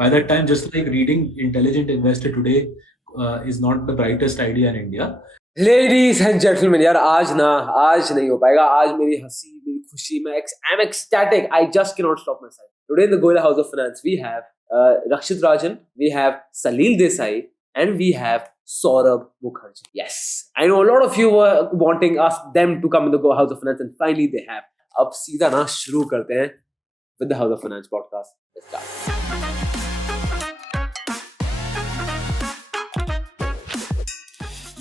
By that time, just like reading Intelligent Investor today is not the brightest idea in India. Ladies and gentlemen, यार आज नहीं हो पाएगा. आज मेरी हंसी, मेरी खुशी, I'm ecstatic. I just cannot stop myself. Today in the Goela House of Finance, we have Rakshit Rajan, we have Salil Desai, and we have Saurabh Mukherjea. Yes, I know a lot of you were wanting them to come in the Goela House of Finance, and finally they have. अब सीधा ना शुरू करते हैं with the House of Finance podcast. Let's start.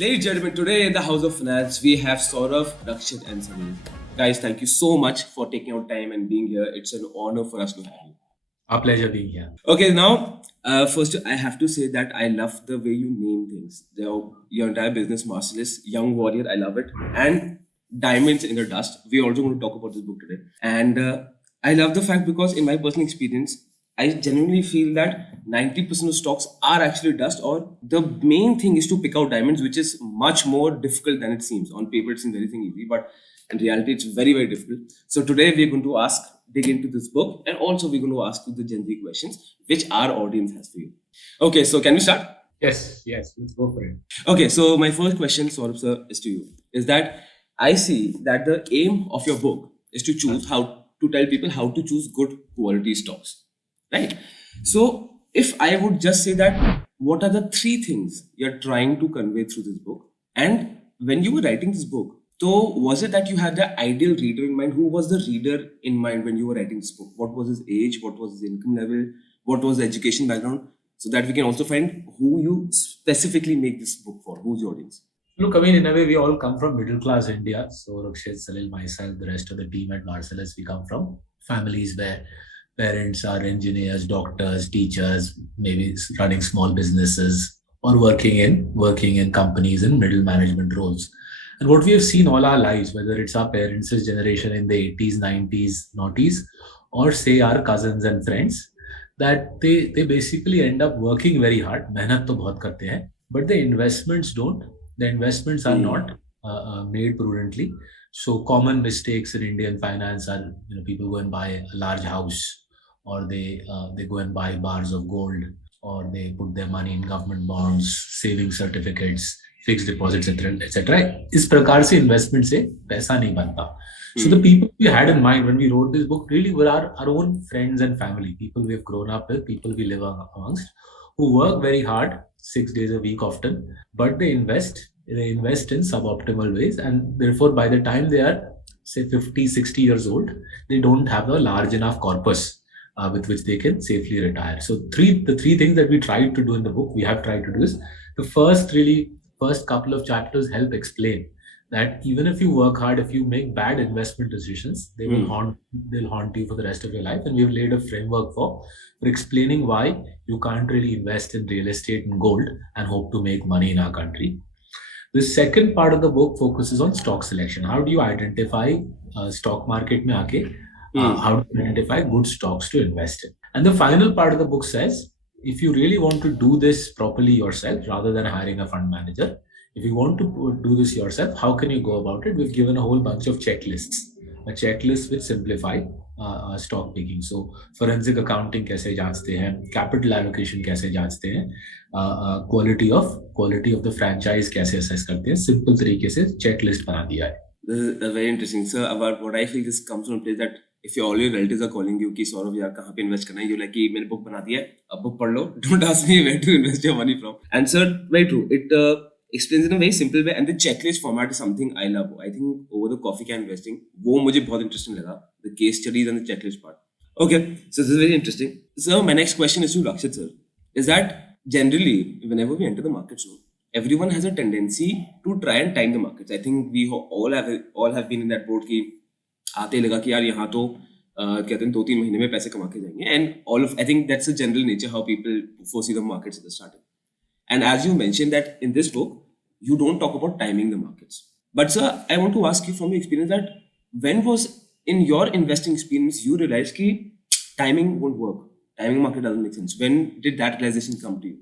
Ladies and gentlemen, today in the House of Finance, we have Saurabh, Rakshit and Salil. Guys, thank you so much for taking out time and being here. It's an honor for us to have you. Our pleasure being here. Okay, now, first I have to say that I love the way you name things. Your entire business, Marcellus, Young Warrior, I love it. And Diamonds in the Dust. We're also going to talk about this book today. And I love the fact because in my personal experience, I genuinely feel that 90% of stocks are actually dust, or the main thing is to pick out diamonds, which is much more difficult than it seems. On paper, it seems everything easy, but in reality, it's very, very difficult. So today we're going to dig into this book, and also we're going to ask you the Gen Z questions, which our audience has for you. Okay, so can we start? Yes, let's go for it. Okay, so my first question, Saurabh sir, is to you. Is that I see that the aim of your book is to tell people how to choose good quality stocks. Right. So if I would just say that, what are the three things you're trying to convey through this book? And when you were writing this book, so was it that you had the ideal reader in mind? Who was the reader in mind when you were writing this book? What was his age? What was his income level? What was the education background? So that we can also find who you specifically make this book for. Who's your audience? Look, I mean, in a way, we all come from middle class India. So Rakshit, Salil, myself, the rest of the team at Marcellus, we come from families where parents are engineers, doctors, teachers, maybe running small businesses or working in companies in middle management roles. And what we have seen all our lives, whether it's our parents' generation in the 80s, 90s, noughties, or say our cousins and friends, that they basically end up working very hard. मेहनत तो बहुत करते हैं, but the investments don't. The investments are not made prudently. So common mistakes in Indian finance are, people go and buy a large house, or they go and buy bars of gold, or they put their money in government bonds, saving certificates, fixed deposits, etc. इस प्रकार से investment से पैसा नहीं बनता. So the people we had in mind when we wrote this book really were our own friends and family, people we've grown up with, people we live amongst, who work very hard, 6 days a week often, but they invest in suboptimal ways, and therefore by the time they are, say, 50, 60 years old, they don't have a large enough corpus with which they can safely retire. So the three things that we tried to do in the book, we have tried to do is, the first couple of chapters help explain that even if you work hard, if you make bad investment decisions, they'll haunt you for the rest of your life. And we've laid a framework for explaining why you can't really invest in real estate and gold and hope to make money in our country. The second part of the book focuses on stock selection. How do you identify stock market mein aake, how to identify good stocks to invest in? And the final part of the book says, if you really want to do this properly yourself, rather than hiring a fund manager, if you want to do this yourself, how can you go about it? We've given a whole bunch of checklists, a checklist which simplify stock picking. So forensic accounting कैसे जांचते हैं, capital allocation कैसे जांचते हैं, quality of the franchise कैसे assess करते हैं, simple तरीके से checklist बना दिया है. This is very interesting, sir. About what I feel, this comes from a place that if all your relatives are calling you कि सौरभ यार कहाँ पे invest करना है, you're like कि मैंने book बना दिया है, अब book पढ़ लो. Don't ask me where to invest your money from. And sir, very true. It explains in a very simple way, and the checklist format is something I love. I think over the coffee can investing, वो मुझे बहुत interesting लगा. The case studies and the checklist part. Okay, so this is very interesting. So my next question is to Rakshit sir. Is that generally whenever we enter the markets, everyone has a tendency to try and time the markets. I think we all have been in that boat कि आते लगा कि यार यहाँ तो कहते हैं 2-3 महीने में पैसे कमा के जाएंगे, and I think that's the general nature how people foresee the markets at the starting. And as you mentioned that in this book, you don't talk about timing the markets. But sir, I want to ask you from your experience that when was in your investing experience you realized that timing won't work, timing market doesn't make sense? When did that realization come to you?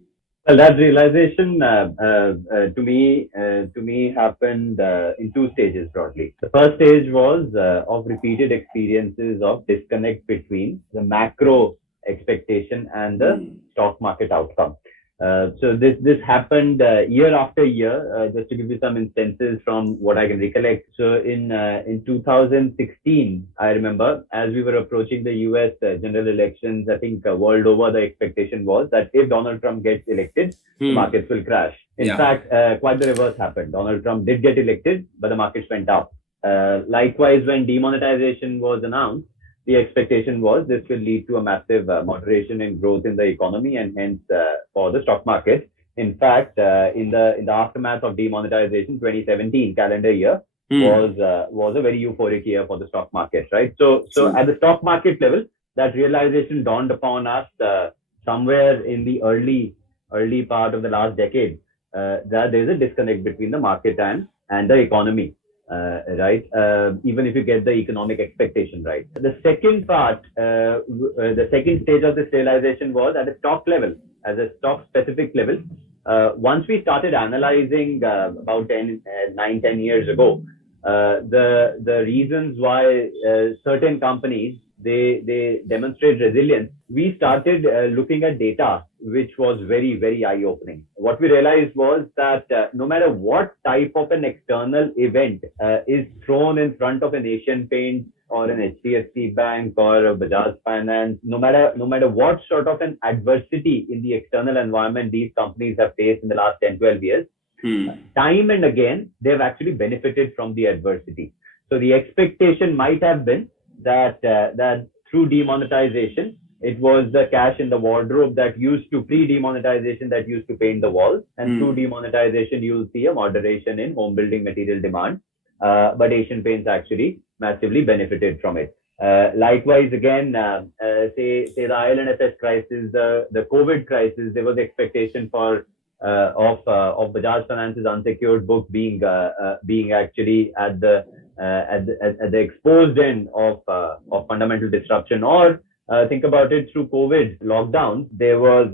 Well, that realization to me happened in two stages broadly. The first stage was of repeated experiences of disconnect between the macro expectation and the stock market outcome. So this happened year after year. Just to give you some instances from what I can recollect. So in 2016, I remember as we were approaching the U.S. General elections, I think world over the expectation was that if Donald Trump gets elected, the markets will crash. In fact, quite the reverse happened. Donald Trump did get elected, but the markets went up. Likewise, when demonetization was announced, the expectation was this will lead to a massive moderation in growth in the economy and hence for the stock market. In fact, in the aftermath of demonetization, 2017 calendar year was a very euphoric year for the stock market, right? So at the stock market level, that realization dawned upon us somewhere in the early part of the last decade that there is a disconnect between the market and the economy. Right? Even if you get the economic expectation right. The second part, the second stage of this realization was at a stock level, as a stock specific level. Once we started analyzing about 9-10 years ago, the reasons why certain companies they demonstrate resilience, we started looking at data which was very, very eye-opening. What we realized was that no matter what type of an external event is thrown in front of an Asian Paints or an HDFC Bank or a Bajaj Finance, no matter what sort of an adversity in the external environment these companies have faced in the last 10-12 years, time and again, they've actually benefited from the adversity. So the expectation might have been that through demonetization, it was the cash in the wardrobe that used to pre-demonetization that used to paint the walls, and through demonetization, you'll see a moderation in home building material demand. But Asian Paints actually massively benefited from it. Likewise, again, say the IL&FS crisis, the COVID crisis, there was expectation of Bajaj Finance's unsecured book being actually at the exposed end of fundamental disruption. Or think about it, through COVID lockdown, there was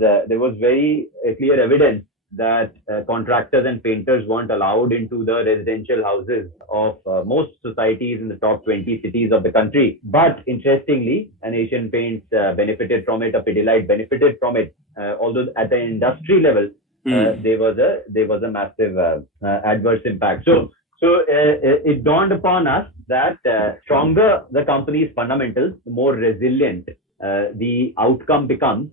very clear evidence that contractors and painters weren't allowed into the residential houses of most societies in the top 20 cities of the country. But interestingly, an Asian Paints benefited from it, a Pidilite benefited from it. Although at the industry level, there was a massive adverse impact. So it dawned upon us that stronger the company's fundamentals, the more resilient the outcome becomes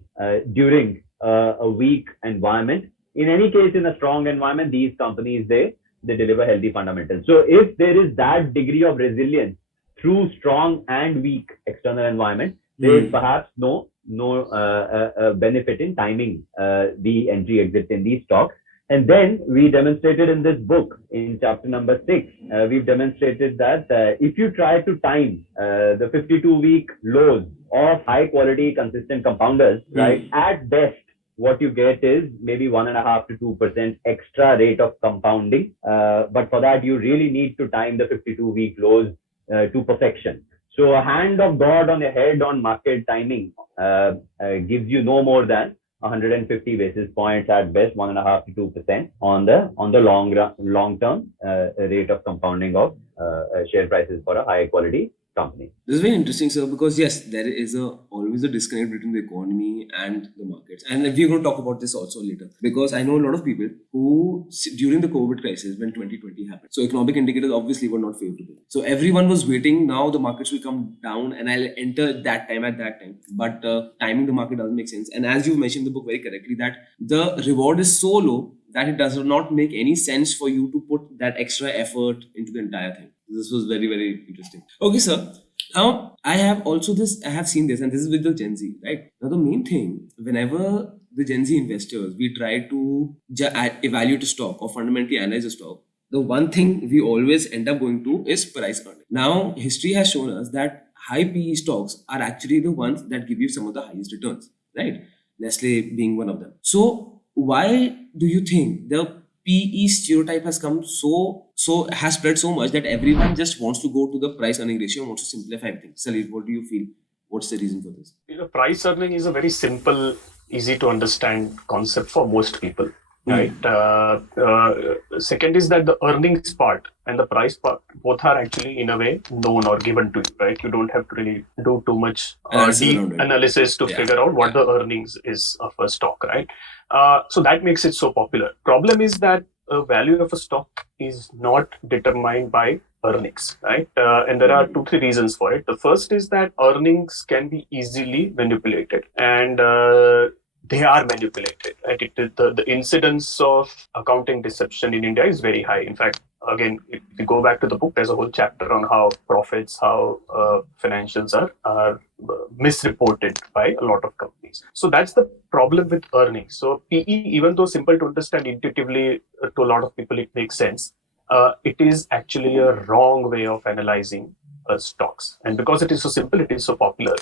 during a weak environment. In any case, in a strong environment, these companies, they deliver healthy fundamentals. So if there is that degree of resilience through strong and weak external environment, there is perhaps no benefit in timing the entry exit in these stocks. And then we demonstrated in this book, in chapter number 6, we've demonstrated that if you try to time the 52-week lows of high quality, consistent compounders, right, at best, what you get is maybe 1.5 to 2% extra rate of compounding. But for that, you really need to time the 52-week lows to perfection. So a hand of God on your head on market timing gives you no more than 150 basis points at best, 1.5 to 2% on the long term rate of compounding of share prices for a high quality company. This is very interesting, sir, because yes, there is always a disconnect between the economy and the markets. And we're going to talk about this also later, because I know a lot of people who, during the COVID crisis, when 2020 happened, so economic indicators obviously were not favorable. So everyone was waiting, now the markets will come down and I'll enter at that time. But timing the market doesn't make sense. And as you mentioned in the book very correctly, that the reward is so low that it does not make any sense for you to put that extra effort into the entire thing. This was very, very interesting. Okay, sir. Now, I have seen this, and this is with the Gen Z, right? Now, the main thing, whenever the Gen Z investors, we try to evaluate a stock or fundamentally analyze a stock, the one thing we always end up going to is price earning. Now, history has shown us that high PE stocks are actually the ones that give you some of the highest returns, right? Nestle being one of them. So, why do you think the PE stereotype has come has spread so much that everyone just wants to go to the price earning ratio and wants to simplify things? Salil, what do you feel? What's the reason for this? Price earning is a very simple, easy to understand concept for most people. right? Second is that the earnings part and the price part both are actually in a way known or given to you, right? You don't have to really do too much deep analysis to figure out what the earnings is of a stock, right? So that makes it so popular. Problem is that value of a stock is not determined by earnings, right? And there are 2-3 reasons for it. The first is that earnings can be easily manipulated, and they are manipulated, right? The incidence of accounting deception in India is very high. In fact, again, if you go back to the book, there's a whole chapter on how profits, how financials are misreported by a lot of companies. So that's the problem with earnings. So PE, even though simple to understand intuitively to a lot of people, it makes sense. It is actually a wrong way of analyzing stocks. And because it is so simple, it is so popular.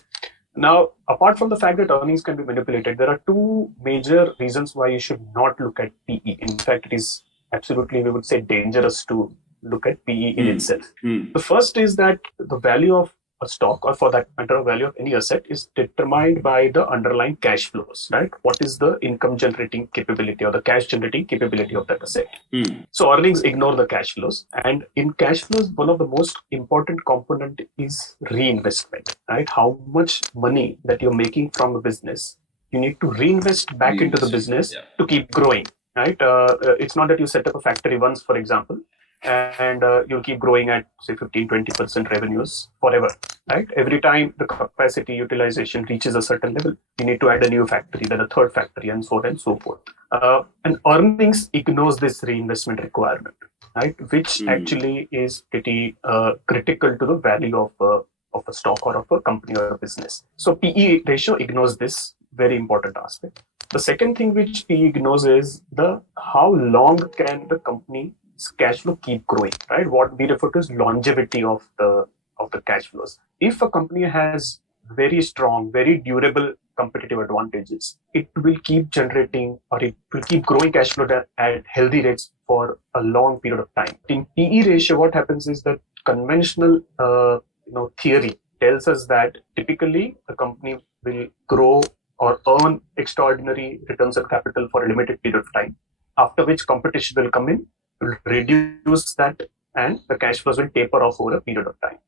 Now, apart from the fact that earnings can be manipulated, there are two major reasons why you should not look at PE. In fact, it is absolutely, we would say, dangerous to look at PE in itself. The first is that the value of a stock, or for that matter, value of any asset, is determined by the underlying cash flows, right? What is the income generating capability or the cash generating capability of that asset? So earnings ignore the cash flows, and in cash flows, one of the most important component is reinvestment, right? How much money that you're making from a business, you need to reinvest back into the business to keep growing, right? It's not that you set up a factory once, for example, and you'll keep growing at say 15-20% revenues forever, right? Every time the capacity utilization reaches a certain level, you need to add a new factory, then a third factory, and so on and so forth. And earnings ignores this reinvestment requirement, right? Which actually is pretty critical to the value of a stock or of a company or a business. So PE ratio ignores this very important aspect. The second thing which PE ignores is the how long can the company cash flow keep growing, right? What we refer to as longevity of the cash flows. If a company has very strong, very durable competitive advantages, it will keep generating, or it will keep growing cash flow at healthy rates for a long period of time. In PE ratio, what happens is that conventional theory tells us that typically a company will grow or earn extraordinary returns on capital for a limited period of time, after which competition will come in, will reduce that, and the cash flows will taper off over a period of time.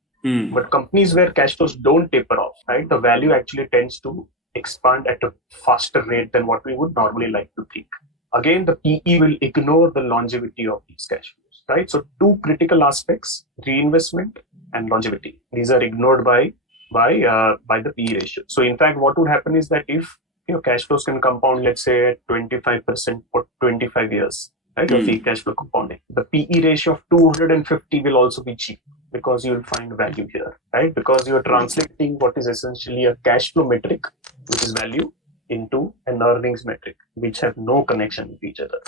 But companies where cash flows don't taper off, right, the value actually tends to expand at a faster rate than what we would normally like to think. Again, the PE will ignore the longevity of these cash flows, right? So two critical aspects, reinvestment and longevity. These are ignored by the PE ratio. So in fact, what would happen is that if cash flows can compound, let's say at 25% for 25 years, right? Your free cash flow compounding. The PE ratio of 250 will also be cheap, because you'll find value here, right? Because you're translating what is essentially a cash flow metric, which is value, into an earnings metric, which have no connection with each other.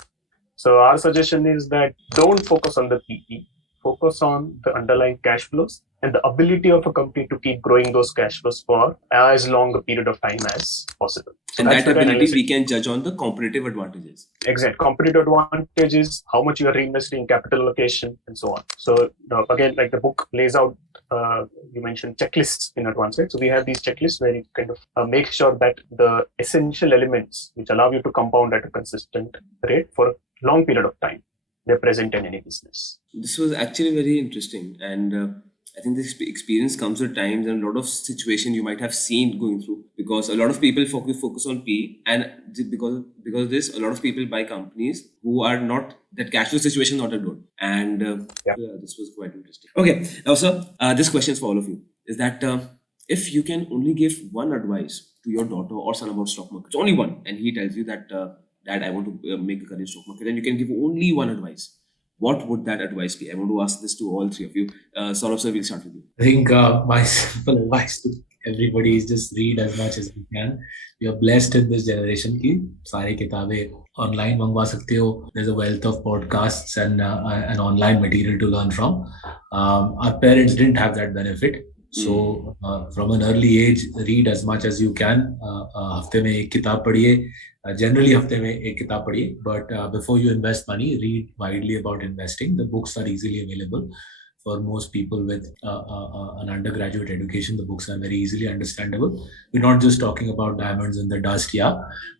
So our suggestion is that don't focus on the PE, focus on the underlying cash flows and the ability of a company to keep growing those cash flows for as long a period of time as possible. So and that ability we can judge on the competitive advantages. Exactly. Competitive advantages, how much you are reinvesting, capital allocation, and so on. So again, like the book lays out, you mentioned checklists in advance, right? So we have these checklists where you kind of make sure that the essential elements which allow you to compound at a consistent rate for a long period of time, they're present in any business. This was actually very interesting, and I think this experience comes with times and a lot of situation you might have seen going through, because a lot of people focus on P, and because of this, a lot of people buy companies who are not, that cash flow situation not at all. And this was quite interesting. Okay, now sir, this question is for all of you. Is that if you can only give one advice to your daughter or son about stock market, only one, and he tells you that Dad, I want to make a career in stock market, and you can give only one advice, what would that advice be? I want to ask this to all three of you. Saurabh sir, we'll start with you. I think my simple advice to everybody is just read as much as you can. We are blessed in this generation ki सारे किताबें online मंगवा सकते हो. There's a wealth of podcasts and online material to learn from. Our parents didn't have that benefit. So from an early age, read as much as you can. हफ्ते में एक किताब पढ़िए. Generally हफ्ते में एक किताब पढ़िए, but before you invest money, read widely about investing. The books are easily available. for most people with an undergraduate education. The books are very easily understandable. We're not just talking about diamonds in the dust,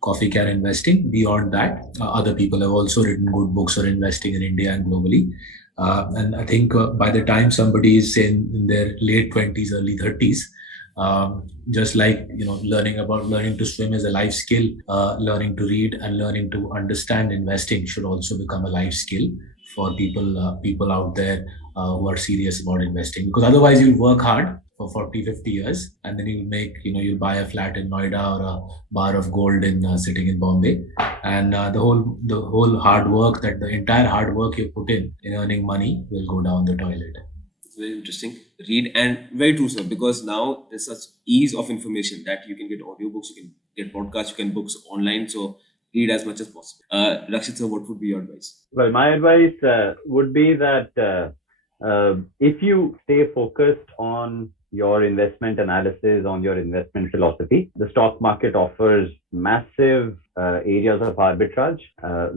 coffee can investing. Beyond that, other people have also written good books on investing in India and globally. And I think by the time somebody is in their late 20s, early 30s, just like learning to swim is a life skill, learning to read and learning to understand investing should also become a life skill for people out there who are serious about investing, because otherwise you'll work hard for 40-50 years and then you'll buy a flat in Noida or a bar of gold in sitting in Bombay, and the whole hard work, that the entire hard work you put in earning money, will go down the toilet. Very interesting. Read, and very true, sir, because now there's such ease of information that you can get audiobooks, you can get podcasts, you can books online. So read as much as possible. Rakshit sir, what would be your advice? Well, my advice would be that if you stay focused on your investment analysis, on your investment philosophy, the stock market offers massive areas of arbitrage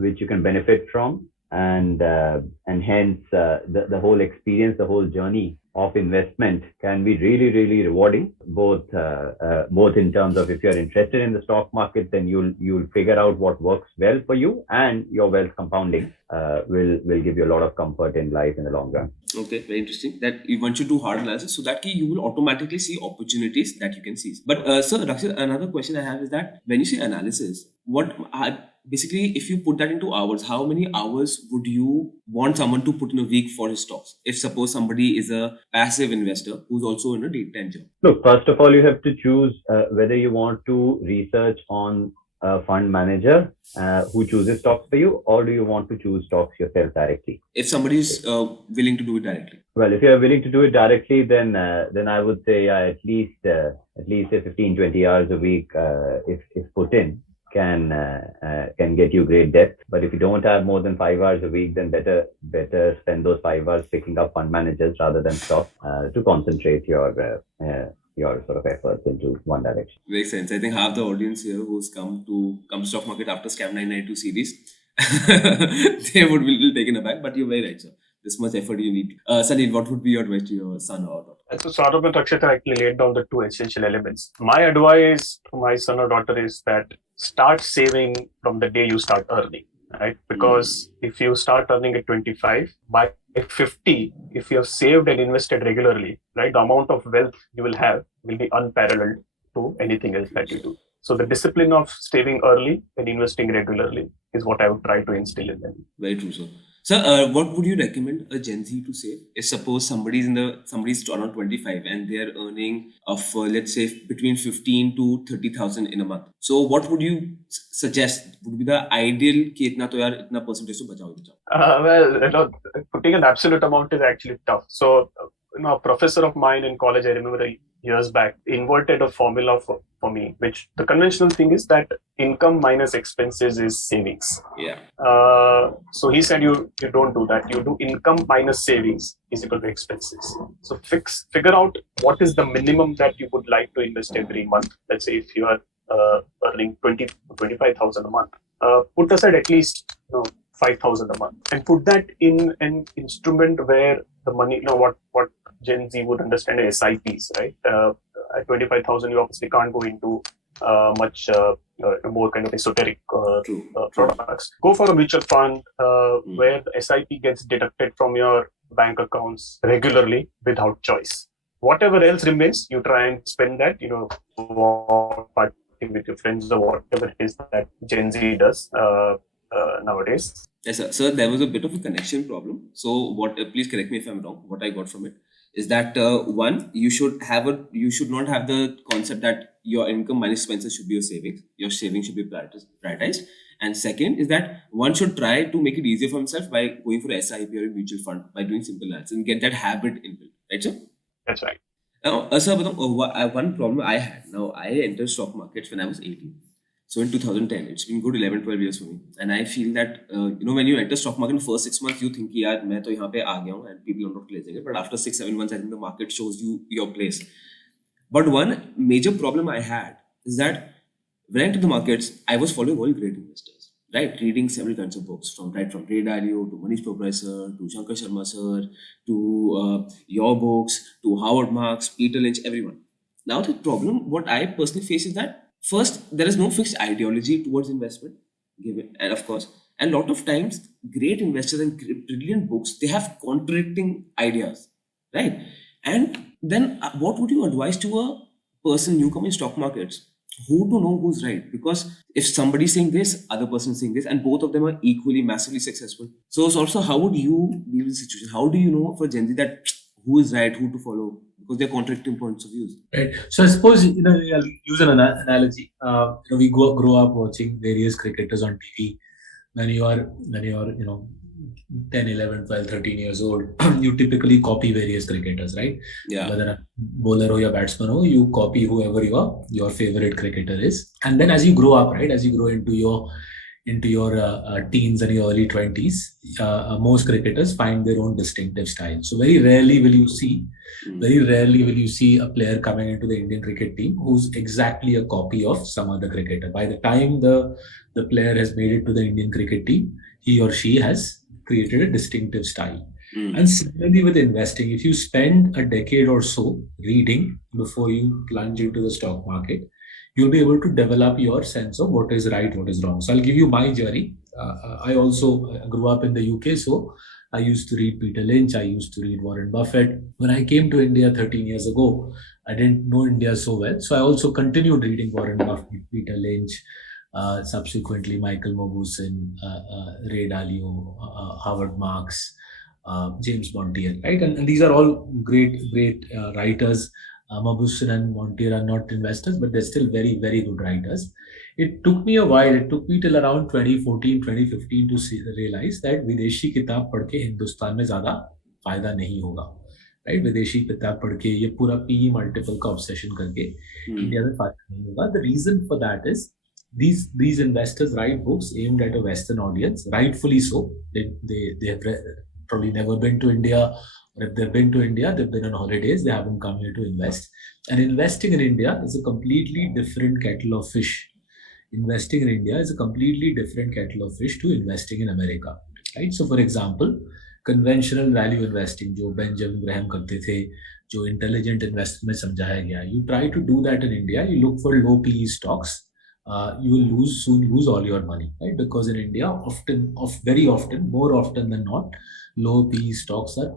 which you can benefit from. And hence the whole experience, the whole journey of investment can be really, really rewarding, both in terms of, if you're interested in the stock market, then you'll figure out what works well for you, and your wealth compounding will give you a lot of comfort in life in the long run. Okay, very interesting. That once you do hard analysis, so that you will automatically see opportunities that you can seize. But sir, Rakshit, another question I have is that when you say analysis, basically, if you put that into hours, how many hours would you want someone to put in a week for his stocks? If suppose somebody is a passive investor who's also in a daytime job. Look, first of all, you have to choose whether you want to research on a fund manager who chooses stocks for you, or do you want to choose stocks yourself directly? If somebody is willing to do it directly. Well, if you're willing to do it directly, then I would say at least 15-20 hours a week, if put in, can get you great depth. But if you don't have more than 5 hours a week, then better spend those 5 hours picking up fund managers rather than stocks to concentrate your sort of efforts into one direction. Makes sense. I think half the audience here who's come stock market after Scam 992 series, they would be taken aback. But you're very right, sir. This much effort you need. Salil, what would be your advice to your son or daughter? So Saurabh and Rakshit actually laid down the two essential elements. My advice to my son or daughter is that start saving from the day you start earning, right? Because if you start earning at 25, by 50, if you have saved and invested regularly, right, the amount of wealth you will have will be unparalleled to anything else that you do. So the discipline of saving early and investing regularly is what I would try to instill in them. Very true, sir. Sir, what would you recommend a Gen Z to save? If suppose somebody's around 25 and they are earning let's say between 15 to 30,000 in a month. So what would you suggest would be the ideal कि इतना तो यार इतना percentage तो बचाओ? Putting an absolute amount is actually tough. So a professor of mine in college, I remember years back, inverted a formula for me, which the conventional thing is that income minus expenses is savings. Yeah. So he said you don't do that. You do income minus savings is equal to expenses. So figure out what is the minimum that you would like to invest every month. Let's say if you are earning 25,000 a month, put aside at least 5,000 a month, and put that in an instrument where the money, what Gen Z would understand as SIPs, right? At 25,000, you obviously can't go into much more kind of esoteric products. Go for a mutual fund where the SIP gets deducted from your bank accounts regularly without choice. Whatever else remains, you try and spend that, with your friends or whatever it is that Gen Z does nowadays. Yes, sir. Sir, there was a bit of a connection problem. So, please correct me if I'm wrong. What I got from it is that one, you should not have the concept that your income minus expenses should be your savings. Your savings should be prioritized. And second is that one should try to make it easier for himself by going for a SIP or a mutual fund, by doing simple analysis and get that habit inbuilt. Right, sir? That's right. Now, sir, one problem I had. Now, I entered stock markets when I was 18. So in 2010, it's been good 11-12 years for me. And I feel that, when you enter stock market in the first 6 months, you think, yaar, main to yahan pe aa gaya hu, and people are not placing it. But after 6-7 months, I think the market shows you your place. But one major problem I had is that when I entered the markets, I was following all great investors. right? Reading several kinds of books, from Ray Dalio to Manish Professor to Shankar Sharma sir to your books to Howard Marks, Peter Lynch, everyone. Now the problem, what I personally face is that first there is no fixed ideology towards investment, given, and of course, and lot of times great investors and brilliant books, they have contradicting ideas, right? And then what would you advise to a person newcomer in stock markets? Who to know who's right? Because if somebody's saying this, other person's saying this, and both of them are equally massively successful. So it's also, how would you deal with the situation? How do you know for Gen Z that who is right, who to follow? Because they're contradicting points of views. Right. So I suppose, I'll use an analogy. We grow up watching various cricketers on TV. When you are 10, 11, 12, 13 years old, you typically copy various cricketers, right? Yeah. Whether a bowler or a batsman, you copy whoever your favorite cricketer is. And then as you grow up, right, as you grow into your teens and your early 20s, most cricketers find their own distinctive style. So very rarely will you see a player coming into the Indian cricket team who's exactly a copy of some other cricketer. By the time the player has made it to the Indian cricket team, he or she has created a distinctive style. And similarly with investing, if you spend a decade or so reading before you plunge into the stock market, you'll be able to develop your sense of what is right, what is wrong. So I'll give you my journey. I also grew up in the UK, so I used to read Peter Lynch, I used to read Warren Buffett. When I came to India 13 years ago, I didn't know India so well, so I also continued reading Warren Buffett, Peter Lynch, subsequently Michael Mauboussin, Ray Dalio, Howard Marks, James Montier, right? And these are all great writers. Mauboussin and Montier are not investors, but they're still very, very good writers. It took me a while. It took me till around 2014, 2015 to realize that विदेशी किताब पढ़ के हिंदुस्तान में ज़्यादा फायदा नहीं होगा, right? विदेशी किताब पढ़ के ये पूरा PE multiple का obsession करके इंडिया में फायदा नहीं होगा. The reason for that is these investors write books aimed at a Western audience, rightfully so. They have probably never been to India. Or if they've been to India, they've been on holidays, they haven't come here to invest. And investing in India is a completely different kettle of fish. Investing in India is a completely different kettle of fish to investing in America, right? So for example, conventional value investing, जो Benjamin Graham करते थे, जो intelligent investment में समझाया गया, you try to do that in India, you look for low PE stocks, you will soon lose all your money, right? Because in India, very often, more often than not, low PE stocks are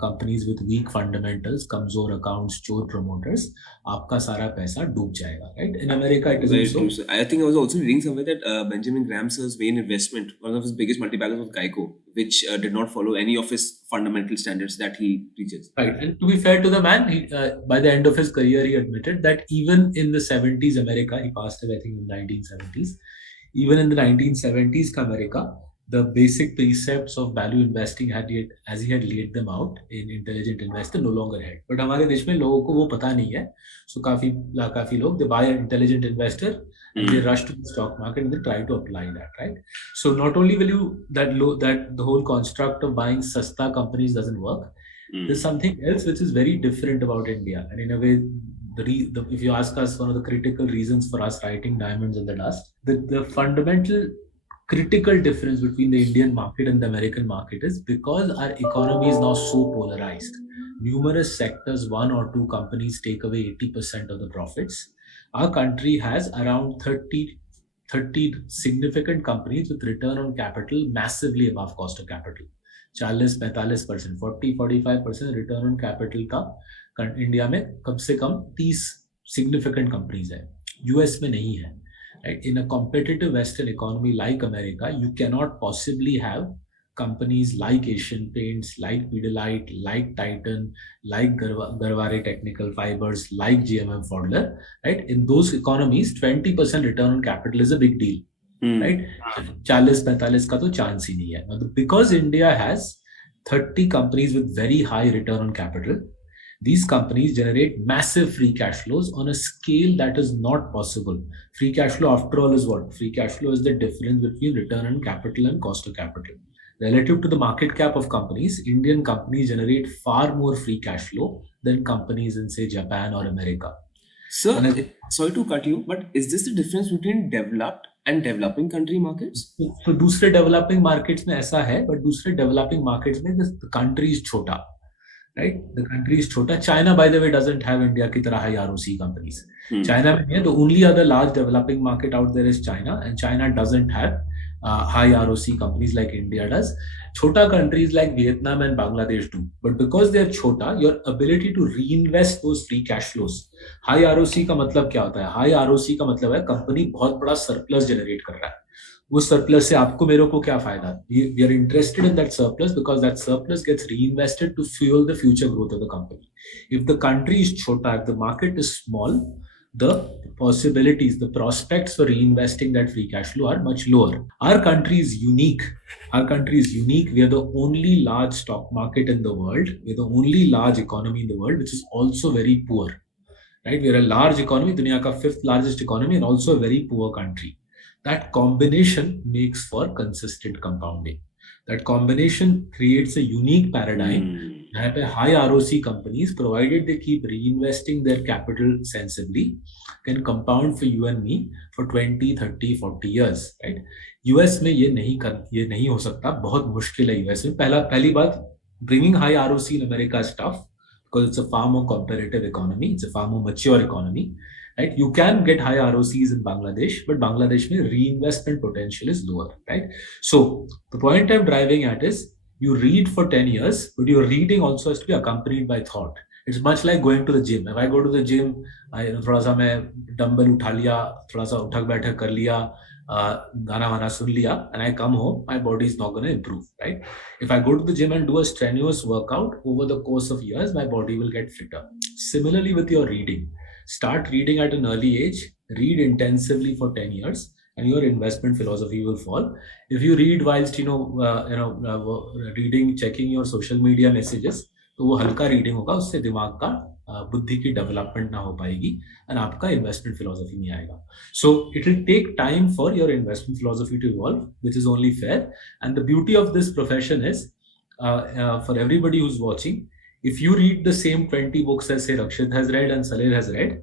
companies with weak fundamentals, कमजोर accounts, चोर promoters, आपका सारा पैसा डूब जाएगा, right? In America, it is also. I think I was also reading somewhere that Benjamin Graham's main investment, one of his biggest multi-baggers, was Geico, which did not follow any of his fundamental standards that he preaches. Right, and to be fair to the man, he, by the end of his career, he admitted that even in the 70s America, he passed away I think in the 1970s, even in the 1970s America, the basic precepts of value investing as he had laid them out in Intelligent Investor no longer had. But हमारे देश में लोगों को वो पता नहीं है. So काफी लोग, they buy an Intelligent Investor and they rush to the stock market and they try to apply that, right? So not only will you that the whole construct of buying sasta companies doesn't work. There's something else which is very different about India, and in a way, if you ask us, one of the critical reasons for us writing Diamonds in the Dust, the fundamental critical difference between the Indian market and the American market is because our economy is now so polarized. Numerous sectors, one or two companies take away 80% of the profits. Our country has around 30 significant companies with return on capital massively above cost of capital. 40-45% 40-45% return on capital का India में कम से कम 30 significant companies है. US में नहीं है. Right? In a competitive Western economy like America, you cannot possibly have companies like Asian Paints, like Pidilite, like Titan, like Garware Technical Fibers, like GMM Pfaudler, right? In those economies, 20% return on capital is a big deal, right? 40-45 का तो chance ही नहीं है. Now, because India has 30 companies with very high return on capital, these companies generate massive free cash flows on a scale that is not possible. Free cash flow, after all, is what? Free cash flow is the difference between return on capital and cost of capital. Relative to the market cap of companies, Indian companies generate far more free cash flow than companies in, say, Japan or America. Sir, sorry to cut you, but is this the difference between developed And developing country markets? तो दूसरे developing markets में ऐसा है, but दूसरे developing markets में the country is छोटा, right? The country is छोटा. China by the way doesn't have India की तरह हाई आरओसी कंपनीज. चाइना में the only other large developing market out there is China, and China doesn't have high ROC companies like India does. Chota countries like Vietnam and Bangladesh do. But because they're chota, your ability to reinvest those free cash flows. High ROC का मतलब क्या होता है? High ROC का मतलब है company बहुत बड़ा सरप्लस जनरेट कर रहा है. वो सरप्लस से आपको मेरे को क्या फायदा? We are interested in that surplus because that surplus gets reinvested to fuel the future growth of the company. If the country is chota, if the market is small, the possibilities, the prospects for reinvesting that free cash flow are much lower. Our country is unique. We are the only large stock market in the world. We are the only large economy in the world, which is also very poor. Right? We are a large economy, दुनिया का 5th largest economy, and also a very poor country. That combination makes for consistent compounding. That combination creates a unique paradigm. High ROC companies, provided they keep reinvesting their capital sensibly, can compound for you and me for 20, 30, 40 years, right? US में ये नहीं हो सकता, बहुत मुश्किल है US में. पहली बात, bringing high ROC in America is tough because it's a far more competitive economy, it's a far more mature economy, right? You can get high ROCs in Bangladesh, but Bangladesh में reinvestment potential is lower, right? So the point I'm driving at is, you read for 10 years, but your reading also has to be accompanied by thought. It's much like going to the gym. If I go to the gym, थोड़ा सा मैं dumbbell उठा लिया, थोड़ा सा उठक बैठक कर लिया, गाना वाना सुन लिया, and I come home, my body is not going to improve, right? If I go to the gym and do a strenuous workout, over the course of years, my body will get fitter. Similarly with your reading. Start reading at an early age, read intensively for 10 years, and your investment philosophy will fall. If you read whilst reading, checking your social media messages, तो वो हल्का reading होगा, उससे दिमाग का बुद्धि की development ना हो पाएगी, एंड आपका इन्वेस्टमेंट फिलोसफी नहीं आएगा. So it will take time for your investment philosophy to evolve, which is only fair. And the beauty of this profession is, for everybody who's watching, if you read the same 20 books as say Rakshit has read and Salil has read,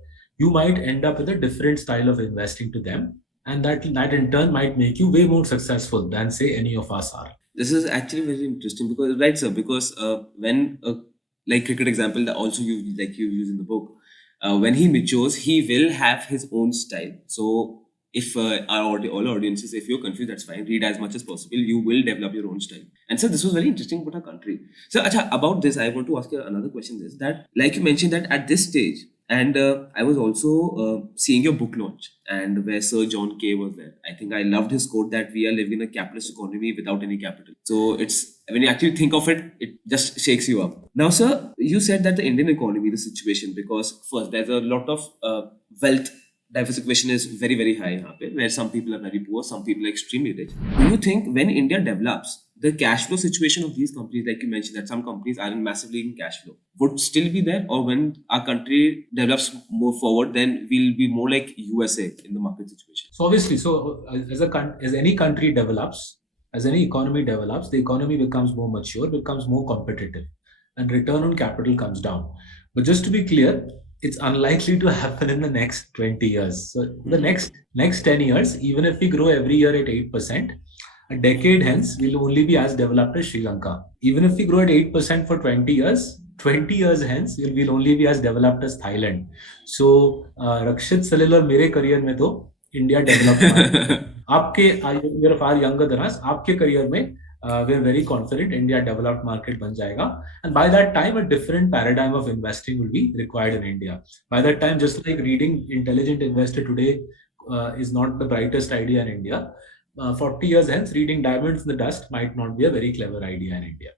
you might end up with a different style of investing to them. And that in turn might make you way more successful than say any of us are. This is actually very interesting because, right, sir, because when like cricket example that also you use in the book, when he matures, he will have his own style. So if all audiences, if you're confused, that's fine. Read as much as possible. You will develop your own style. And so this was very interesting about our country. So about this, I want to ask you another question. Is that, like you mentioned, that at this stage, and I was also seeing your book launch, and where Sir John Kay was there. I think I loved his quote that we are living in a capitalist economy without any capital. So it's, when you actually think of it, it just shakes you up. Now, sir, you said that the Indian economy, the situation, because first there's a lot of wealth diversification is very, very high where some people are very poor, some people are extremely rich. Do you think when India develops, the cash flow situation of these companies, like you mentioned, that some companies aren't massively in cash flow, would still be there? Or when our country develops more forward, then we'll be more like USA in the market situation? So obviously, as any country develops, as any economy develops, the economy becomes more mature, becomes more competitive, and return on capital comes down. But just to be clear, it's unlikely to happen in the next 20 years. So the next 10 years, even if we grow every year at 8%, a decade hence, we'll only be as developed as Sri Lanka. Even if we grow at 8% for 20 years, 20 years hence, we'll only be as developed as Thailand. So, Rakshit, Salil और मेरे career में तो India developed. आपके, you're far younger than us, आपके career में we're very confident India developed market बन जाएगा. And by that time, a different paradigm of investing will be required in India. By that time, just like reading Intelligent Investor today is not the brightest idea in India, 40 years hence, reading Diamonds in the Dust might not be a very clever idea in India.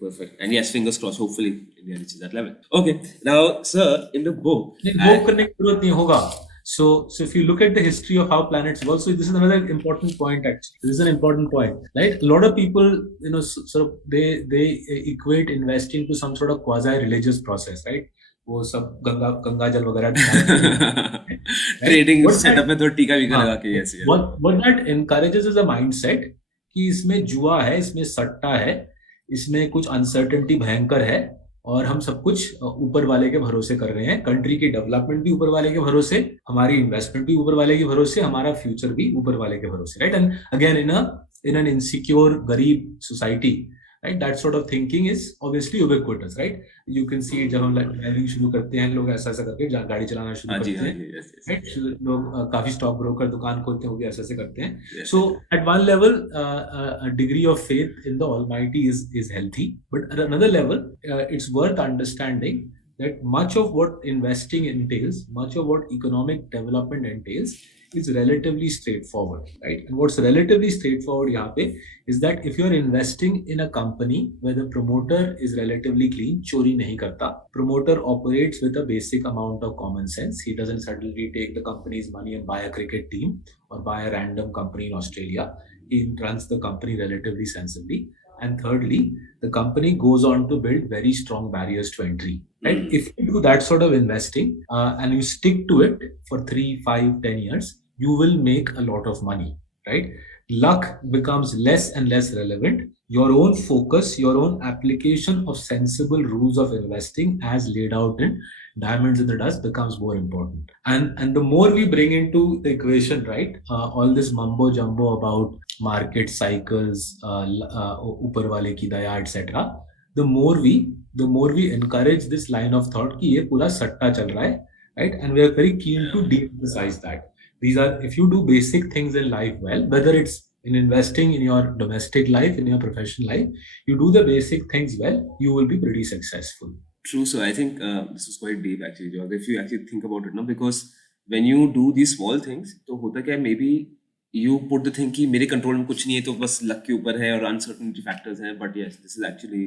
Perfect. And yes, fingers crossed, hopefully India reaches that level. Okay, now, sir, in the book... करने की जरूरत नहीं होगा. So if you look at the history of how planets work, so this is another important point actually. This is an important point, right? A lot of people, sort of they equate investing to some sort of quasi-religious process, right? वो सब गंगा जल वगैरह trading setup में तो टीका वीका लगा के yes. What that encourages is a mindset कि इसमें जुआ है, इसमें सट्टा है, इसमें कुछ अनसर्टेनिटी भयंकर है, और हम सब कुछ ऊपर वाले के भरोसे कर रहे हैं. कंट्री की डेवलपमेंट भी ऊपर वाले के भरोसे, हमारी इन्वेस्टमेंट भी ऊपर वाले के भरोसे, हमारा फ्यूचर भी ऊपर वाले के भरोसे, right? And again in an insecure गरीब society, right, that sort of thinking is obviously ubiquitous, right? You can see it जब हम ड्राइविंग शुरू करते हैं, लोग ऐसा ऐसा करके गाड़ी चलाना शुरू करते हैं, right? लोग काफी स्टॉक ब्रोकर दुकान खोलते हैं, वो भी ऐसे ऐसे करते हैं. So at one level, a degree of faith in the Almighty is healthy, but at another level, it's worth understanding that much of what investing entails, much of what economic development entails, is relatively straightforward, right? And what's relatively straightforward यहाँ पे is that if you're investing in a company where the promoter is relatively clean, चोरी नहीं करता, promoter operates with a basic amount of common sense. He doesn't suddenly take the company's money and buy a cricket team or buy a random company in Australia. He runs the company relatively sensibly. And thirdly, the company goes on to build very strong barriers to entry. Right? If you do that sort of investing and you stick to it for 3, 5, 10 years, you will make a lot of money, right? Luck becomes less and less relevant. Your own focus, your own application of sensible rules of investing as laid out in Diamonds in the Dust becomes more important. And the more we bring into the equation, right, all this mumbo jumbo about market cycles, upar wale ki daya, etc., the more we encourage this line of thought कि ये पूरा सट्टा चल रहा है, right? And we are very keen to de-emphasize that. These are, if you do basic things in life well, whether it's in investing in your domestic life, in your professional life, you do the basic things well, you will be pretty successful. True. So I think this was quite deep actually, George, if you actually think about it, no? Because when you do these small things, तो होता क्या है, maybe you put the thing कि मेरे control में कुछ नहीं है, तो बस luck के ऊपर है और uncertainty factors हैं. But yes, this is actually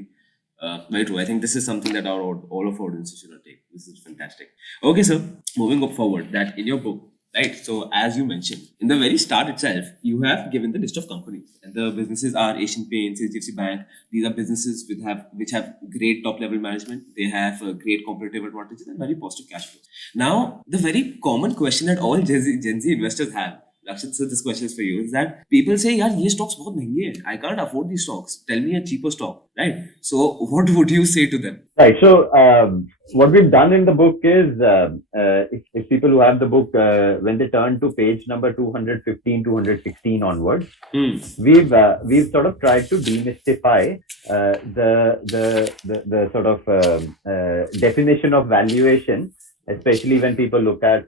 very true. I think this is something that all of our audiences should take. This is fantastic. Okay, so moving forward, that in your book, right? So as you mentioned, in the very start itself, you have given the list of companies, and the businesses are Asian Paints, HDFC Bank. These are businesses which have great top level management. They have great competitive advantages and very positive cash flows. Now, the very common question that all Gen Z investors have, Lakshit, so this question is for you, is that people say, yaar, ye stocks bahut महंगे हैं. I can't afford these stocks. Tell me a cheaper stock, right? So what would you say to them? Right. So what we've done in the book is, if people who have the book, when they turn to page number 215, 216 onwards, we've sort of tried to demystify the sort of definition of valuation, especially when people look at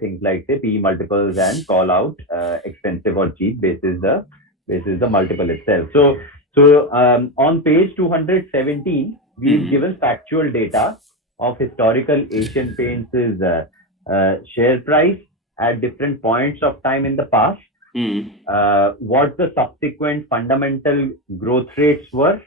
things like, say, PE multiples and call out expensive or cheap basis the multiple itself. So on page 217, we've given factual data of historical Asian Paints' share price at different points of time in the past, what the subsequent fundamental growth rates were,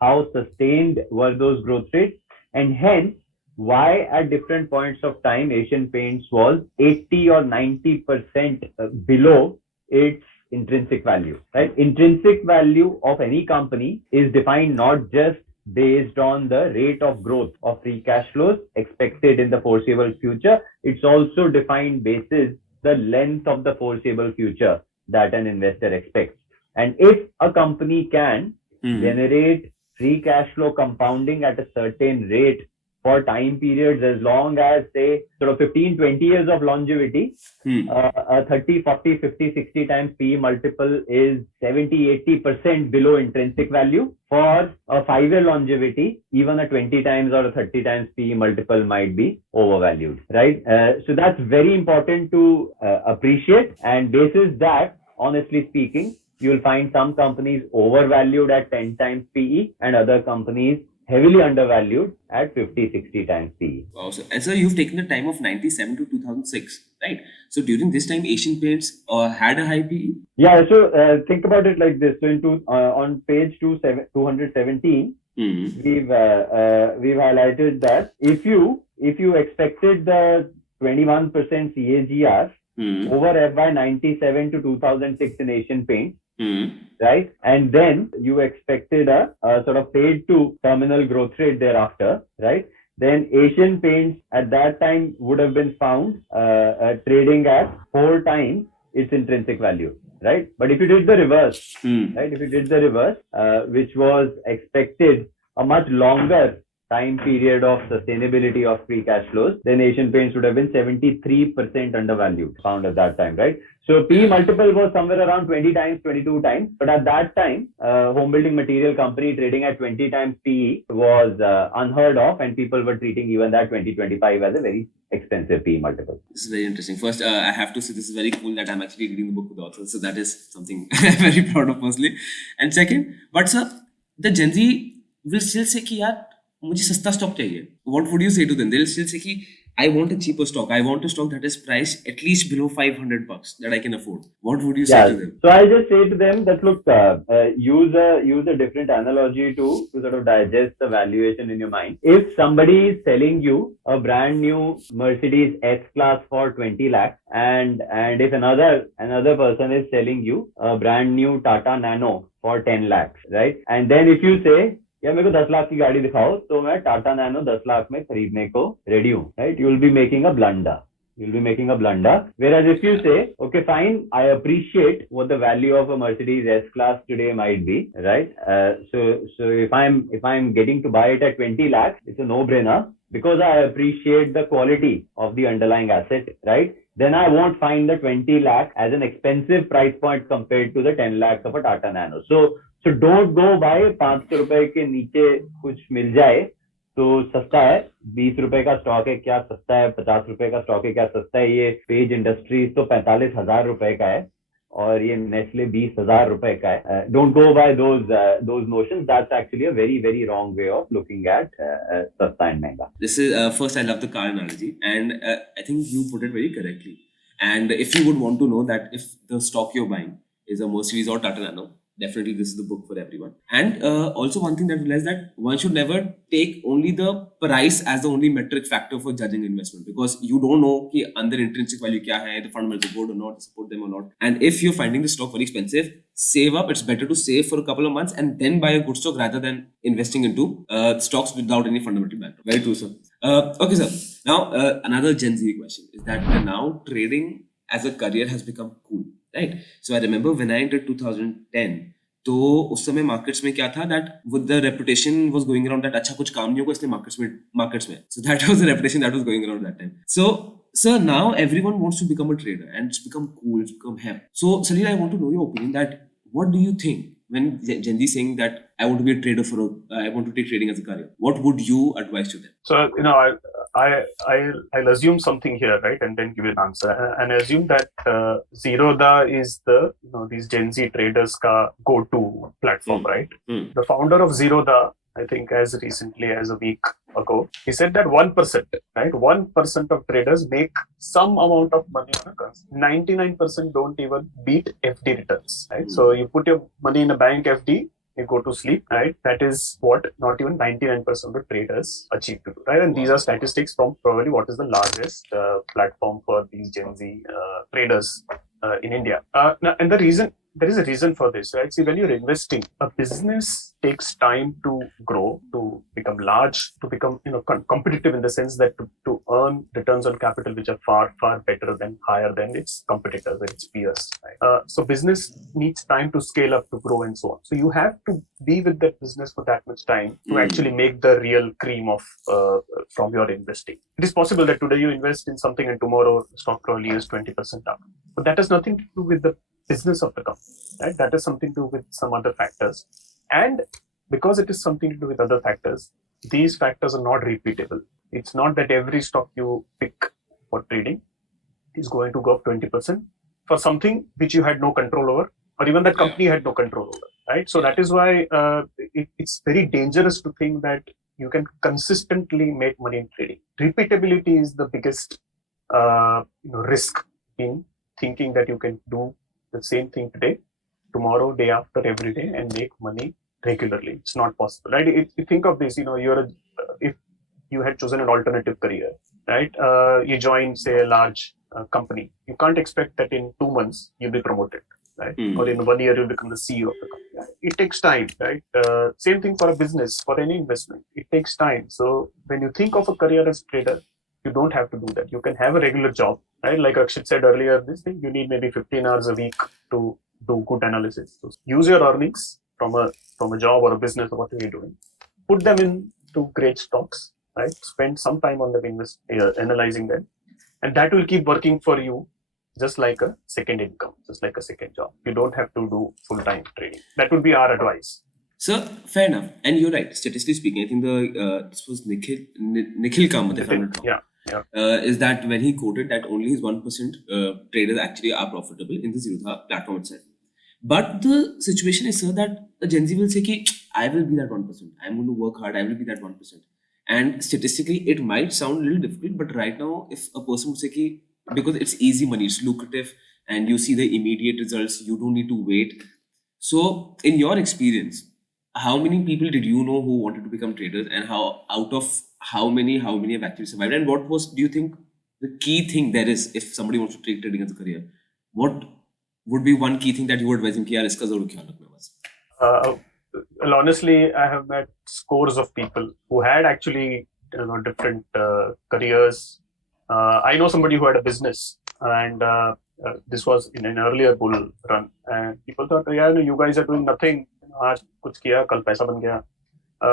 how sustained were those growth rates, and hence why at different points of time Asian Paints was 80 or 90% below its intrinsic value, right? Intrinsic value of any company is defined not just based on the rate of growth of free cash flows expected in the foreseeable future. It's also defined basis the length of the foreseeable future that an investor expects. And if a company can generate free cash flow compounding at a certain rate for time periods as long as, say, sort of 15, 20 years of longevity, a 30, 40, 50, 60 times PE multiple is 70, 80% below intrinsic value. For a 5-year longevity, even a 20 times or a 30 times PE multiple might be overvalued, right? So that's very important to appreciate. And basis that, honestly speaking, you'll find some companies overvalued at 10 times PE and other companies heavily undervalued at 50, 60 times PE. Wow. And so you've taken the time of 97 to 2006, right? So during this time, Asian Paints had a high PE? Yeah, so think about it like this. So on page 217, we've highlighted that if you expected the 21% CAGR over FY 97 to 2006 in Asian Paints, right? And then you expected a sort of paid to terminal growth rate thereafter, right? Then Asian Paints at that time would have been found trading at 4 times its intrinsic value, right? But if you did the reverse, right? If you did the reverse, which was expected a much longer time period of sustainability of free cash flows, then Asian Paints would have been 73% undervalued, found at that time, right? So PE multiple was somewhere around 20 times, 22 times. But at that time, home building material company trading at 20 times PE was unheard of, and people were treating even that 2025 as a very expensive PE multiple. This is very interesting. First, I have to say this is very cool that I'm actually reading the book with the author. So that is something I'm very proud of personally. And second, but sir, the Gen Z will still say कि यार मुझे सस्ता stock चाहिए. What would you say to them? They'll still say कि I want a cheaper stock. I want a stock that is priced at least below $500 that I can afford. What would you say to them? So I just say to them that look, use a different analogy to sort of digest the valuation in your mind. If somebody is selling you a brand new Mercedes S-Class for 20 lakhs, and if another person is selling you a brand new Tata Nano for 10 lakhs, right? And then if you say या मेरे को 10 लाख की गाड़ी दिखाओ तो मैं Tata nano 10 lakh में खरीदने को रेडी हूँ, right? You will be making a blunder. Whereas if you say, okay, fine, I appreciate what the value of a Mercedes S-Class today might be, right? So if I'm getting to buy it at 20 lakhs, it's a no-brainer because I appreciate the quality of the underlying asset, right? Then I won't find the 20 lakh as an expensive price point compared to the 10 lakhs of a Tata Nano. So don't go buy 500 रुपए के नीचे कुछ मिल जाए तो सस्ता है, 20 रुपए का स्टॉक है क्या सस्ता है, 50 रुपए का स्टॉक है क्या सस्ता है. ये पेज इंडस्ट्रीज तो 45,000 रुपए का है और ये नेस्ले 20,000 रुपए का है. Don't go by those notions. That's actually a very, very wrong way of looking at सस्ता and महंगा. This is first, I love the car analogy, and I think you put it very correctly. And if you would want to know that if the stock you're buying is a Mercedes or Tata Nano, definitely this is the book for everyone. And also one thing that I realized that one should never take only the price as the only metric factor for judging investment, because you don't know कि अंदर intrinsic value क्या है, the fundamental good or not, support them or not. And if you're finding the stock very expensive, save up. It's better to save for a couple of months and then buy a good stock rather than investing into stocks without any fundamental background. Very true, sir. Okay, sir. Now another Gen Z question is that now trading as a career has become cool. Right. So I remember when I entered 2010, तो उस समय markets में क्या था that with the reputation was going around that अच्छा कुछ काम नहीं होगा इसलिए मार्केट्स में. So that was the reputation that was going around that time. So sir, now everyone wants to become a trader and it's become cool, it's become hip. So Salil, I want to know your opinion that what do you think when Gen Z is saying that I want to be a trader I want to take trading as a career? What would you advise to them? So I'll assume something here, right, and then give an answer. And assume that Zerodha is the these Gen Z traders ka go-to platform, right? The founder of Zerodha, I think as recently as a week ago, he said that 1%, right? 1% of traders make some amount of money on a currency. 99% don't even beat FD returns, right? So you put your money in a bank FD, you go to sleep, right? That is what not even 99% of the traders achieve to do, right? And these are statistics from probably what is the largest platform for these Gen Z traders in India. And there is a reason for this, right? See, when you're investing, a business takes time to grow, to become large, to become competitive in the sense that to earn returns on capital which are far better than higher than its competitors and its peers. Right? So business needs time to scale up, to grow, and so on. So you have to be with that business for that much time to actually make the real cream of from your investing. It is possible that today you invest in something and tomorrow stock probably is 20% up, but that has nothing to do with the business of the company, right? That is something to do with some other factors. And because it is something to do with other factors, these factors are not repeatable. It's not that every stock you pick for trading is going to go up 20% for something which you had no control over, or even that company had no control over, right? So that is why it's very dangerous to think that you can consistently make money in trading. Repeatability is the biggest risk in thinking that you can do the same thing today, tomorrow, day after, every day, and make money regularly. It's not possible, right? If you think of this, if you had chosen an alternative career, right? You join, say, a large company. You can't expect that in 2 months you'll be promoted, right? Or in 1 year you'll become the CEO of the company. Right? It takes time, right? Same thing for a business, for any investment. It takes time. So when you think of a career as trader, you don't have to do that. You can have a regular job, right? Like Akshit said earlier, you need maybe 15 hours a week to do good analysis. So use your earnings from a job or a business or whatever you're doing, put them into to great stocks, right? Spend some time on them, analyzing them, and that will keep working for you, just like a second income, just like a second job. You don't have to do full-time trading. That would be our advice. So fair enough, and you're right. Statistically speaking, I think this was Nikhil Kamath, if I'm not wrong. Yeah. Is that when he quoted that only his 1% traders actually are profitable in the Zerodha platform itself. But the situation is so that a Gen Z will say, ki, I will be that 1%. I'm going to work hard. I will be that 1%. And statistically, it might sound a little difficult, but right now, if a person would say, ki, because it's easy money, it's lucrative, and you see the immediate results, you don't need to wait. So, in your experience, how many people did you know who wanted to become traders, and out of how many have actually survived? And what was, do you think, the key thing there is if somebody wants to take trading as a career? What would be one key thing that you would advise him कि यार इसका जरूर ख्याल रखना बस? Well, honestly, I have met scores of people who had actually different careers. I know somebody who had a business, and this was in an earlier bull run, and people thought, yeah, you guys are doing nothing. आज कुछ किया, कल पैसा बन गया.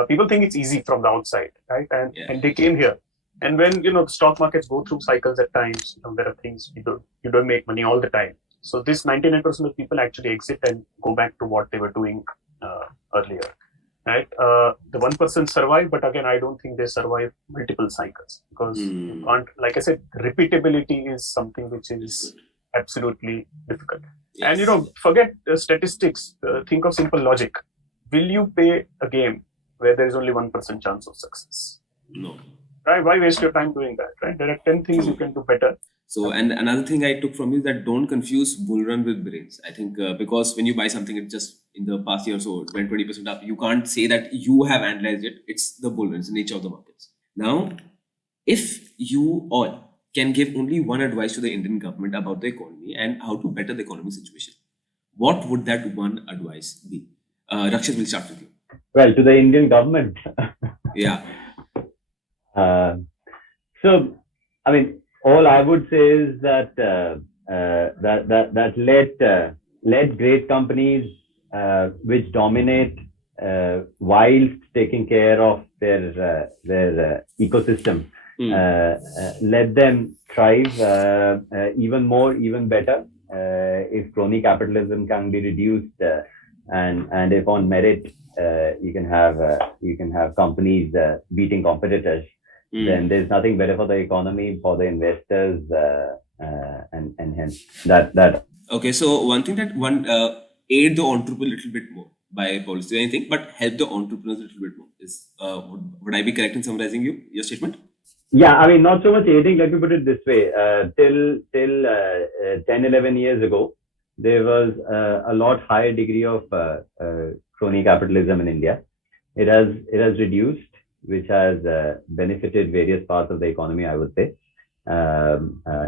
People think it's easy from the outside, right? And they came here. And when the stock markets go through cycles at times, there are things you don't make money all the time. So this 99% of people actually exit and go back to what they were doing earlier, right? The 1% survive, but again, I don't think they survive multiple cycles because you can't, like I said, repeatability is something which is absolutely difficult. Yes. And forget statistics. Think of simple logic. Will you pay a game where there is only 1% chance of success? No. Right? Why waste your time doing that? Right? There are 10 things you can do better. So, and another thing I took from you is that don't confuse bull run with brains. I think because when you buy something, it just in the past year or so went 20% up. You can't say that you have analyzed it. It's the bull run. It's the nature of the markets. Now, if you all can give only one advice to the Indian government about the economy and how to better the economy situation, what would that one advice be? Rakshit, we'll start with you. Well, to the Indian government. Yeah. So, I mean, all I would say is that let great companies which dominate whilst taking care of their ecosystem. Let them thrive even more, even better. If crony capitalism can be reduced, and if on merit you can have companies beating competitors, then there's nothing better for the economy, for the investors, and hence that. Okay, so one thing that aid the entrepreneur a little bit more by policy, anything, but help the entrepreneurs a little bit more is. Would I be correct in summarizing your statement? Yeah, I mean, not so much aiding. Let me put it this way: till 10-11 years ago, there was a lot higher degree of crony capitalism in India. It has reduced, which has benefited various parts of the economy, I would say.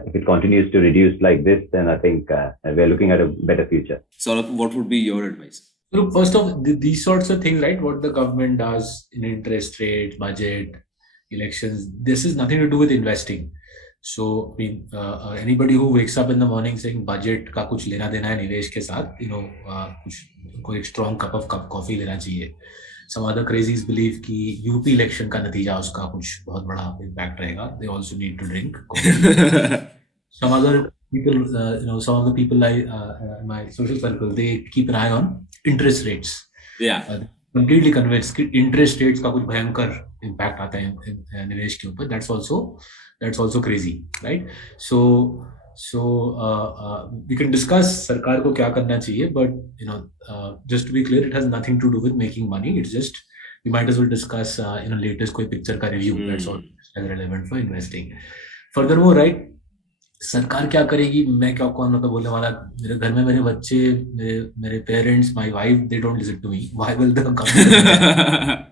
If it continues to reduce like this, then I think we're looking at a better future. Saurabh, what would be your advice? Look, first of these sorts of things, right? What the government does in interest rates, budget, elections, this is nothing to do with investing. So, I mean, anybody who wakes up in the morning saying budget का कुछ लेना देना है निवेश के साथ, कोई strong cup of coffee लेना चाहिए. Some other crazies believe कि UP election का नतीजा उसका कुछ बहुत बड़ा impact रहेगा. They also need to drink coffee. Some other people, some of the people in my social circle, they keep an eye on interest rates. Yeah. Completely convinced कि interest rates का कुछ भयंकर impact आता है निवेश के ऊपर. That's also crazy, right? So we can discuss सरकार को क्या करना चाहिए, but just to be clear, it has nothing to do with making money. It's just we might as well discuss latest कोई picture का review. That's all relevant for investing. Furthermore, right? सरकार क्या करेगी, मैं क्या कौन मतलब बोलने वाला. मेरे घर में मेरे बच्चे, मेरे parents, my wife, they don't listen to me. Why will the government?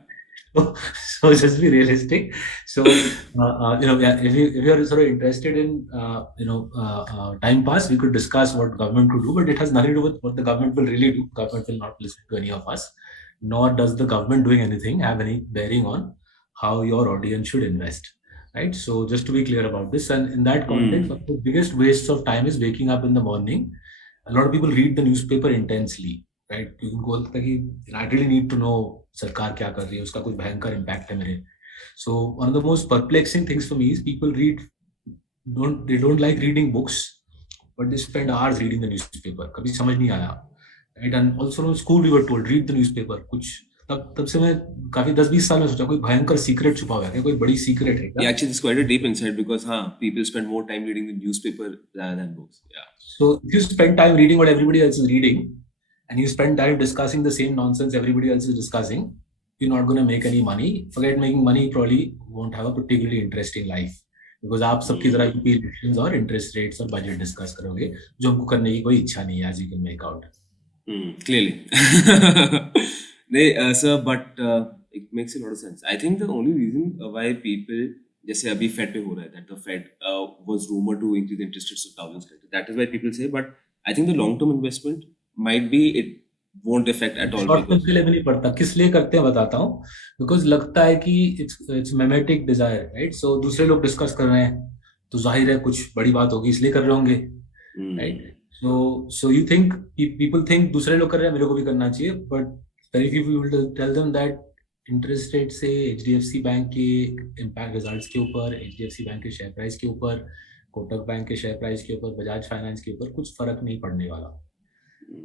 So just be realistic. So if you are sort of interested in time pass, we could discuss what government could do, but it has nothing to do with what the government will really do. Government will not listen to any of us, nor does the government doing anything have any bearing on how your audience should invest. Right. So just to be clear about this, and in that context, one of the biggest wastes of time is waking up in the morning. A lot of people read the newspaper intensely. Right. You can go like, I really need to know सरकार क्या कर रही है, उसका कुछ भयंकर impact है मेरे So one of the most perplexing things for me is people don't like reading books, but they spend hours reading the newspaper. कभी समझ नहीं आया. Right? And also in school we were told read the newspaper. कुछ तब से मैं काफी 10-20 साल में सोचा कोई भयंकर सीक्रेट छुपा हुआ है, कोई बड़ी सीक्रेट है क्या? Yeah, actually, it's quite a deep insight because people spend more time reading the newspaper rather than books. Yeah. So if you spend time reading what everybody else is reading, and you spend time discussing the same nonsense everybody else is discussing, you're not going to make any money. Forget making money, you probably won't have a particularly interesting life. Because आप सबकी तरह UP elections और interest rates और budget discuss करोगे, जो हमको करने की कोई इच्छा नहीं है, as you can make out. Clearly. Sir, but it makes a lot of sense. I think the only reason why people, जैसे अभी Fed पे हो रहा है, that the Fed was rumored to increase the interest rates of thousands. That is why people say, but I think the long-term investment might be it won't affect at all. Short term के लिए भी नहीं पड़ता. किस लिए करते हैं बताता हूँ. बिकॉज लगता है कि इट्स मेमेटिक डिजायर, राइट. सो दूसरे लोग डिस्कस कर रहे हैं तो जाहिर है कुछ बड़ी बात होगी, इसलिए कर रहे होंगे, right. So you think people think दूसरे लोग कर रहे हैं, मेरे को भी करना चाहिए. But very few people tell them that interest rate से एचडीएफसी बैंक के इम्पैक्ट रिजल्ट्स के ऊपर, एचडीएफसी बैंक के शेयर प्राइस के ऊपर, कोटक बैंक के शेयर प्राइस के ऊपर, बजाज फाइनेंस के ऊपर कुछ फर्क नहीं पड़ने वाला.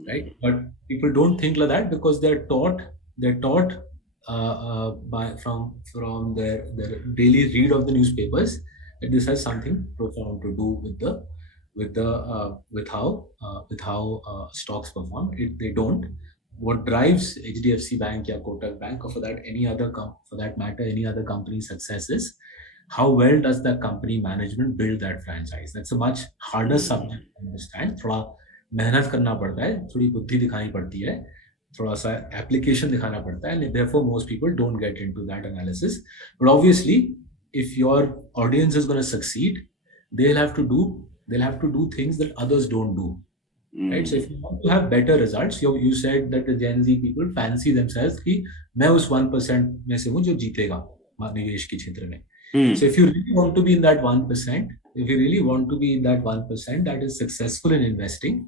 Right, but people don't think like that because they're taught from their daily read of the newspapers that this has something profound to do with how stocks perform. They don't. What drives HDFC Bank or Kotak Bank, or for that matter any other company's success is how well does the company management build that franchise. That's a much harder subject to understand. थोड़ा मेहनत करना पड़ता है, थोड़ी बुद्धि दिखानी पड़ती है, थोड़ा सा एप्लीकेशन दिखाना पड़ता है, and therefore most people don't get into that analysis. But obviously if your audience is going to succeed, they'll have to do things that others don't do, right? So if you want to have better results, you said that the Gen Z people fancy themselves कि मैं उस 1% में से हूँ जो जीतेगा निवेश के क्षेत्र में. So if you really want to be in that 1%, that is successful in investing,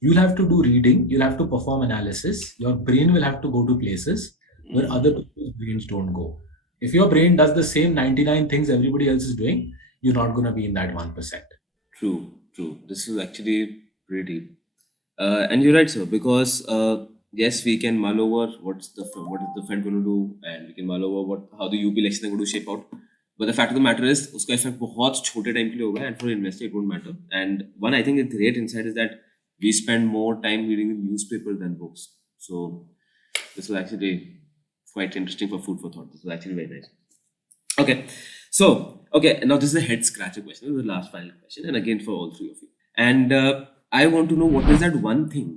you'll have to do reading, you'll have to perform analysis, your brain will have to go to places where other people's brains don't go. If your brain does the same 99 things everybody else is doing, you're not going to be in that 1%. True. This is actually pretty deep. And you're right, sir, because yes, we can mull over what is the Fed going to do, and we can mull over how the UP election is going to shape out. But the fact of the matter is, उसका effect बहुत छोटे time के लिए होगा, and for an investor it won't matter. And one I think a great insight is that we spend more time reading the newspaper than books. So this was actually quite interesting for food for thought. This was actually very nice. Okay, so now this is a head scratcher question. This is the last final question, and again for all three of you. And I want to know what is that one thing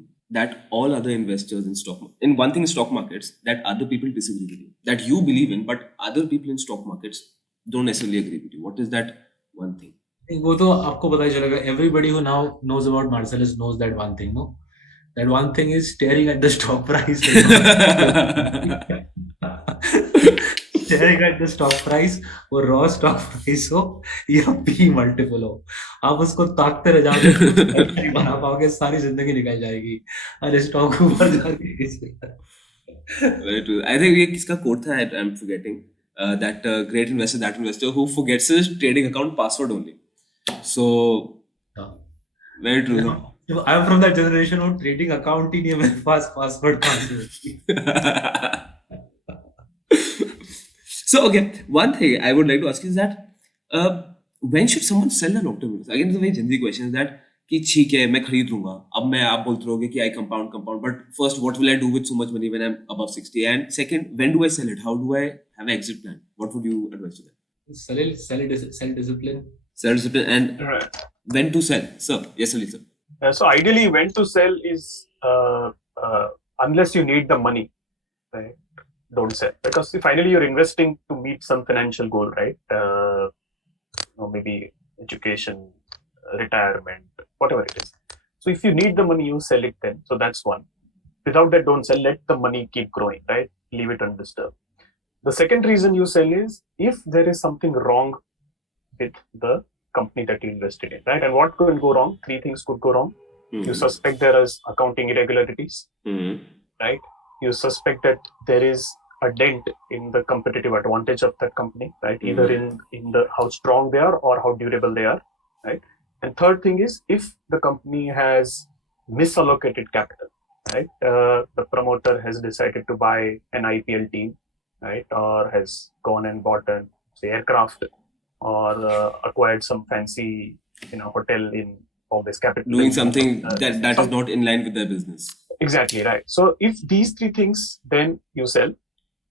that all other investors in stock markets that other people disagree with you, that you believe in, but other people in stock markets don't necessarily agree with you. What is that one thing? वो तो आपको पता ही चलेगा. Everybody who now knows about Marcellus knows that one thing, no? That one thing is staring at the stock price. Staring at the stock price, वो raw stock price हो या P multiple हो, आप उसको ताकते रह जाओगे, नहीं बना पाओगे, सारी जिंदगी निकल जाएगी. अरे स्टॉक ऊपर जाके Very true. I think ये किसका quote था? I'm forgetting. That great investor who forgets his trading account password only. So very true. So I'm from that generation who trading account ही नहीं है मेरे पास, password So one thing I would like to ask is that when should someone sell a long-term investment? Again, it's a very Gen Z question, is that कि ठीक है मैं खरीद लूंगा, अब मैं आप बोलते रहोगे कि I compound, but first what will I do with so much money when I'm above 60? And second, when do I sell it? How do I have an exit plan? What would you advise to them? Sell discipline. Sell discipline, and when to sell? Sir, yes, Ali, sir. So ideally, when to sell is unless you need the money, right? Don't sell, because finally you're investing to meet some financial goal, right? Maybe education, retirement, whatever it is. So if you need the money, you sell it then. So that's one. Without that, don't sell. Let the money keep growing, right? Leave it undisturbed. The second reason you sell is if there is something wrong with the company that you invested in, right? And what could go wrong? Three things could go wrong. You suspect there is accounting irregularities, right? You suspect that there is a dent in the competitive advantage of that company, right? Either in the how strong they are or how durable they are, right? And third thing is, if the company has misallocated capital, right? The promoter has decided to buy an IPL team, right? Or has gone and bought an say aircraft, or acquired some fancy hotel in all this capital. Doing something that is not in line with their business. Exactly right. So if these three things, then you sell.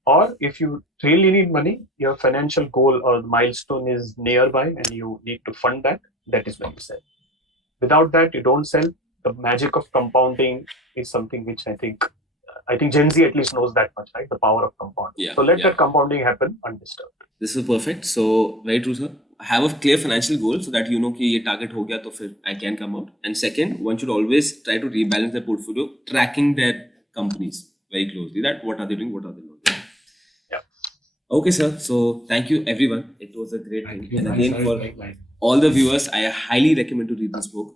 Or if you really need money, your financial goal or milestone is nearby and you need to fund that, that is when you sell. Without that, you don't sell. The magic of compounding is something which I think Gen Z at least knows that much, right? The power of compounding. Yeah, so let that compounding happen undisturbed. This is perfect. So very true, sir. Have a clear financial goal so that you know कि ये target हो गया तो फिर I can come out. And second, one should always try to rebalance their portfolio, tracking their companies very closely. That what are they doing, what are they not doing. Okay, sir. So thank you, everyone. It was a great thing. And again, for all the viewers, I highly recommend to read this book.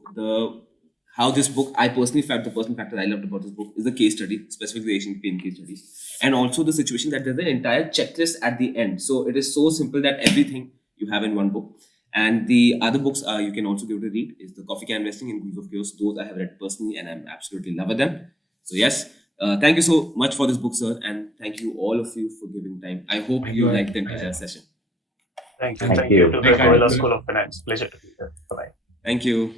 I personally felt the personal factor I loved about this book is the case study, specifically the Asian pain case studies, and also the situation that there's an entire checklist at the end. So it is so simple that everything you have in one book. And the other books you can also give it a read is The Coffee Can Investing and Rules of Chaos. Those I have read personally and I'm absolutely loving them. So yes. Thank you so much for this book, sir, and thank you all of you for giving time. I hope you liked the entire session. Thank you. Thank you to the Goela School of Finance. Pleasure to be here. Bye-bye. Thank you.